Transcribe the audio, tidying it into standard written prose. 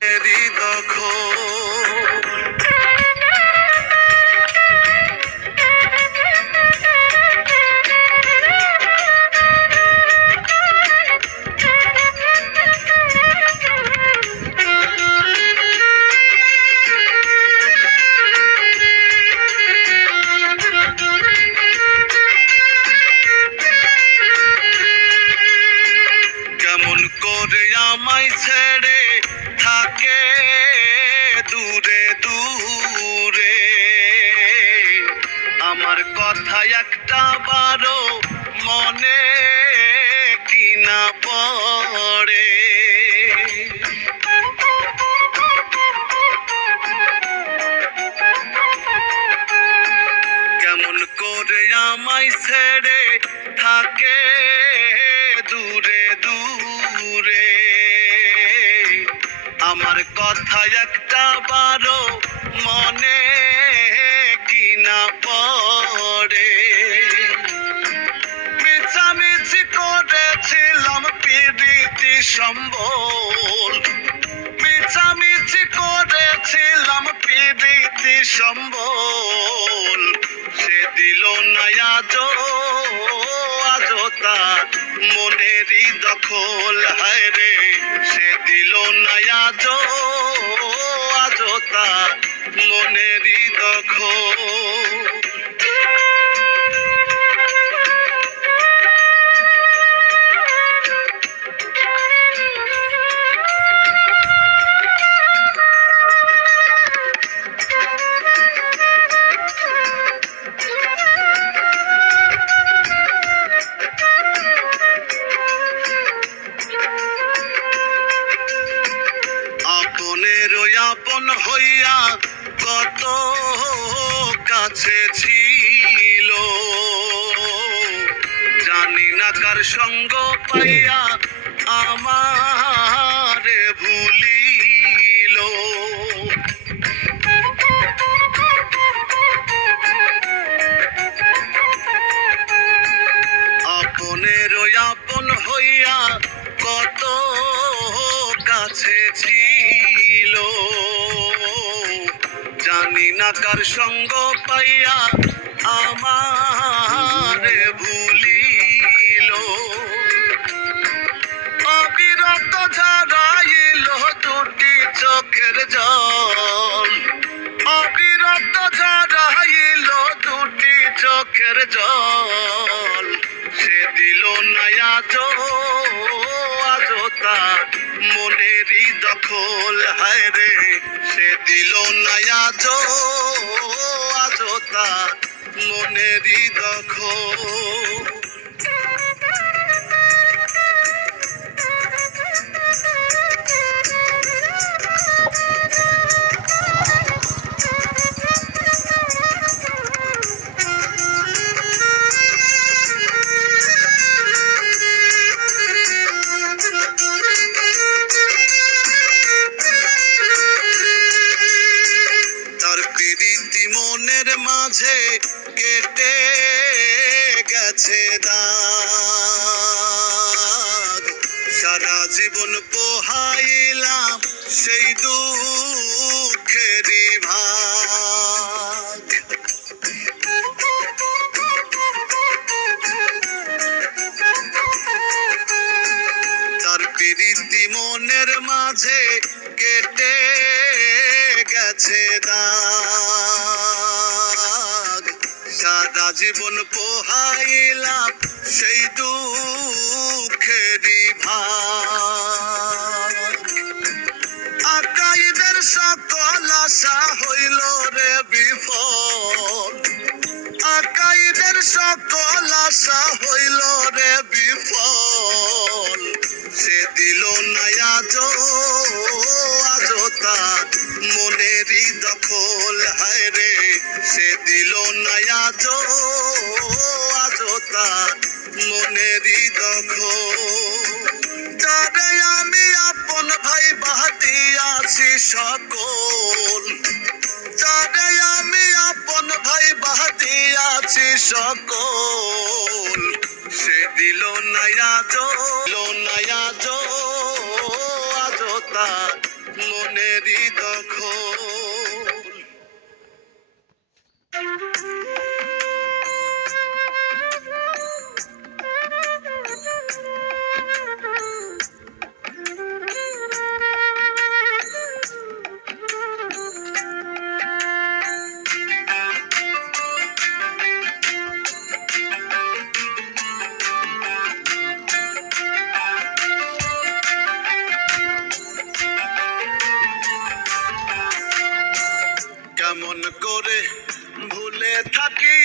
কেমন করে আমায় ছেড়ে থাকে দূরে দূরে, আমার কথা একটা বারো মনে কিনা পড়ে। কেমন করে আমায় ছেড়ে থাকে দূরে দূরে, আমার কথা একটা বারো মনে কিনা পড়ে। মিছামিছি করেছিলাম প্রীতি সম্বল, মিছামিছি করেছিলাম প্রীতি সম্বল, সে দিল না আজও তার মনেরই দখল। হায় রে, সে দিল না আজও তার মনেরই দখল। আপনের আপন হইয়া কত কাছে ছিল, জানি না কার সঙ্গ পাইয়া আমার ভুলিল। আপনের আপন হইয়া কত কাছে ছিল, জানি না কার সঙ্গ পাইয়া আমার ভুলিল। অবিরত ঝরাইল দুটি চোখের জল, অবিরত ঝরাইল দুটি চোখের জল, সে দিল না আজও তার মনেরই দখল। হায় রে, সে দিল না আজও তার মনেরই দখল। মনের মাঝে কেটে গেছে দাগ, সারা জীবন পোহাইলাম সেই দুঃখেরই ভাগ। তার প্রীতি মনের মাঝে কেটে গেছে দাগ, সারা জীবন পোহাইলাম সেই দুঃখেরই ভাগ। আকাইদের সকল আশা হইল রে বিফল, আকাইদের সকল আশা হইল রে বিফল, সে দিল না আজও তার মনেরই দখল। হায় রে, সে দিল না আজও তার মনেরই দখল। যারে আমি আপন ভাই বাহাদিয়াছি সকল, যারে আমি আপন ভাই বাহাদিয়াছি সকল, সে দিল না আজও তার মনেরই দখল। কেমন করে ভুলে থাকি